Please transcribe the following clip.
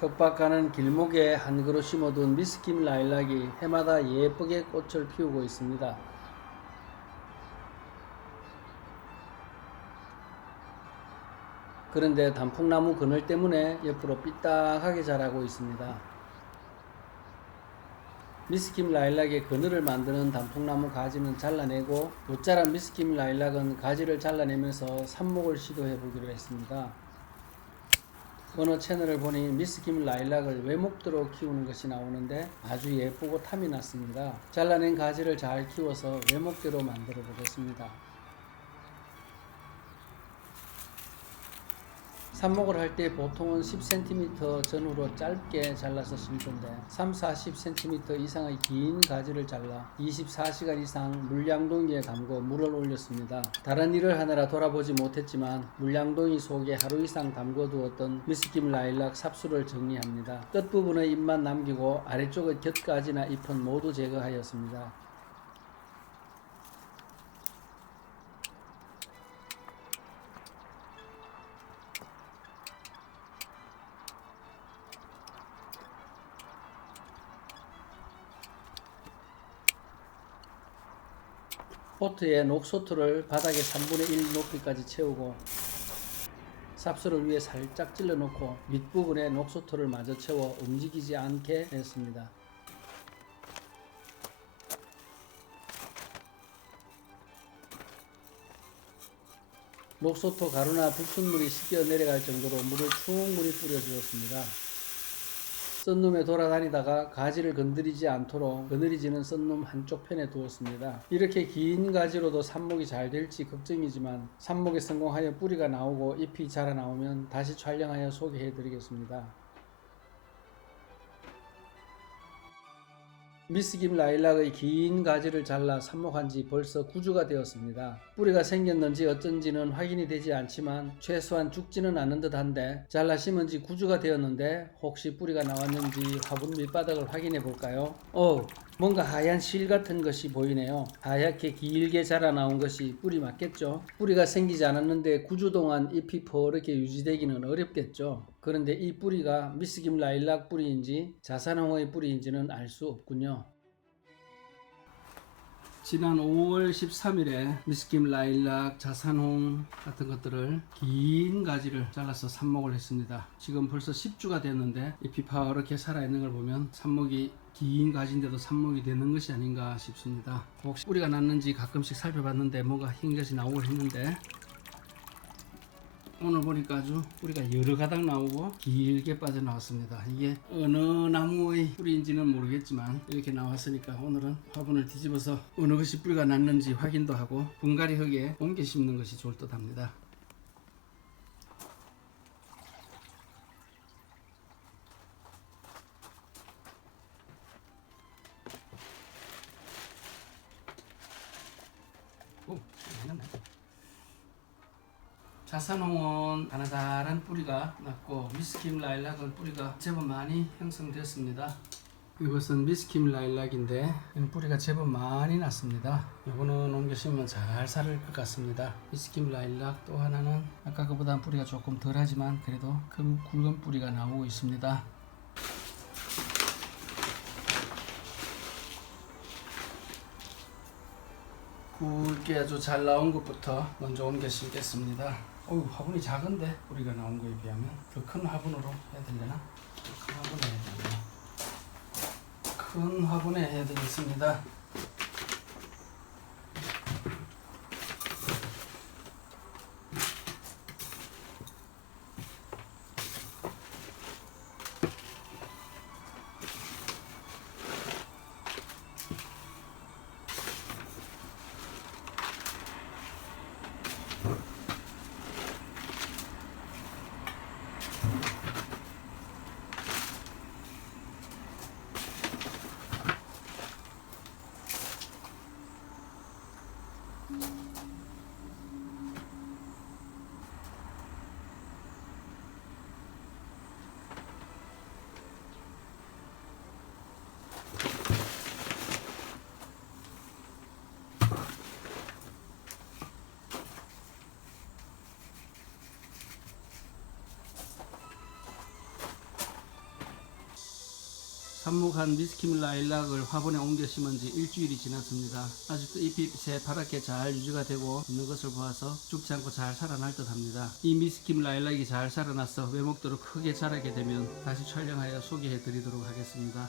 텃밭가는 길목에 한 그루 심어둔 미스김 라일락이 해마다 예쁘게 꽃을 피우고 있습니다. 그런데 단풍나무 그늘 때문에 옆으로 삐딱하게 자라고 있습니다. 미스김 라일락의 그늘을 만드는 단풍나무 가지는 잘라내고 못 자란 미스김 라일락은 가지를 잘라내면서 삽목을 시도해 보기로 했습니다. 어느 채널을 보니 미스김 라일락을 외목대로 키우는 것이 나오는데 아주 예쁘고 탐이 났습니다. 잘라낸 가지를 잘 키워서 외목대로 만들어 보겠습니다. 삽목을 할 때 보통은 10cm 전후로 짧게 잘라서 심던데 3-40cm 이상의 긴 가지를 잘라 24시간 이상 물량동이에 담고 물을 올렸습니다. 다른 일을 하느라 돌아보지 못했지만 물량동이 속에 하루 이상 담궈두었던 미스김 라일락 삽수를 정리합니다. 끝부분의 잎만 남기고 아래쪽의 곁가지나 잎은 모두 제거하였습니다. 포트에 녹소토를 바닥에 3분의 1 높이까지 채우고 삽수를 위에 살짝 찔러 놓고 밑부분에 녹소토를 마저 채워 움직이지 않게 했습니다. 녹소토 가루나 불순물이 씻겨 내려갈 정도로 물을 충분히 뿌려 주었습니다. 썬룸에 돌아다니다가 가지를 건드리지 않도록 그늘이지는 썬룸 한쪽 편에 두었습니다. 이렇게 긴 가지로도 삽목이 잘 될지 걱정이지만 삽목에 성공하여 뿌리가 나오고 잎이 자라나오면 다시 촬영하여 소개해 드리겠습니다. 미스김 라일락의 긴 가지를 잘라 삽목한 지 벌써 9주가 되었습니다. 뿌리가 생겼는지 어쩐지는 확인이 되지 않지만 최소한 죽지는 않은 듯한데 잘라 심은 지 9주가 되었는데 혹시 뿌리가 나왔는지 화분 밑바닥을 확인해 볼까요? 뭔가 하얀 실 같은 것이 보이네요. 하얗게 길게 자라나온 것이 뿌리 맞겠죠? 뿌리가 생기지 않았는데 9주 동안 잎이 퍼렇게 유지되기는 어렵겠죠? 그런데 이 뿌리가 미스김 라일락 뿌리인지 자산홍의 뿌리인지는 알 수 없군요. 지난 5월 13일에 미스김 라일락, 자산홍 같은 것들을 긴 가지를 잘라서 삽목을 했습니다. 지금 벌써 10주가 됐는데 잎이 파랗게 살아있는 걸 보면 삽목이 긴 가지인데도 삽목이 되는 것이 아닌가 싶습니다. 혹시 뿌리가 났는지 가끔씩 살펴봤는데 뭔가 흰 것이 나오고 했는데 오늘 보니까 아주 뿌리가 여러 가닥 나오고 길게 빠져나왔습니다. 이게 어느 나무의 뿌리인지는 모르겠지만 이렇게 나왔으니까 오늘은 화분을 뒤집어서 어느 것이 뿌리가 났는지 확인도 하고 분갈이 흙에 옮겨 심는 것이 좋을 듯 합니다. 자산홍은 가느다란 뿌리가 났고 미스김 라일락은 뿌리가 제법 많이 형성되었습니다. 이것은 미스김 라일락인데 뿌리가 제법 많이 났습니다. 이거는 옮겨 심으면 잘 살을 것 같습니다. 미스김 라일락 또 하나는 아까 그보다 뿌리가 조금 덜하지만 그래도 큰 굵은 뿌리가 나오고 있습니다. 굵게 아주 잘 나온 것부터 먼저 옮겨 심겠습니다. 화분이 작은데 뿌리가 나온 거에 비하면 더 큰 화분으로 해야 되려나? 큰 화분에 해야 되려나? 큰 화분에 해야 되겠습니다. 삽목한 미스킴 라일락을 화분에 옮겨 심은 지 일주일이 지났습니다. 아직도 잎이 새파랗게 잘 유지가 되고 있는 것을 보아서 죽지 않고 잘 살아날 듯 합니다. 이 미스킴 라일락이 잘 살아나서 외목도로 크게 자라게 되면 다시 촬영하여 소개해 드리도록 하겠습니다.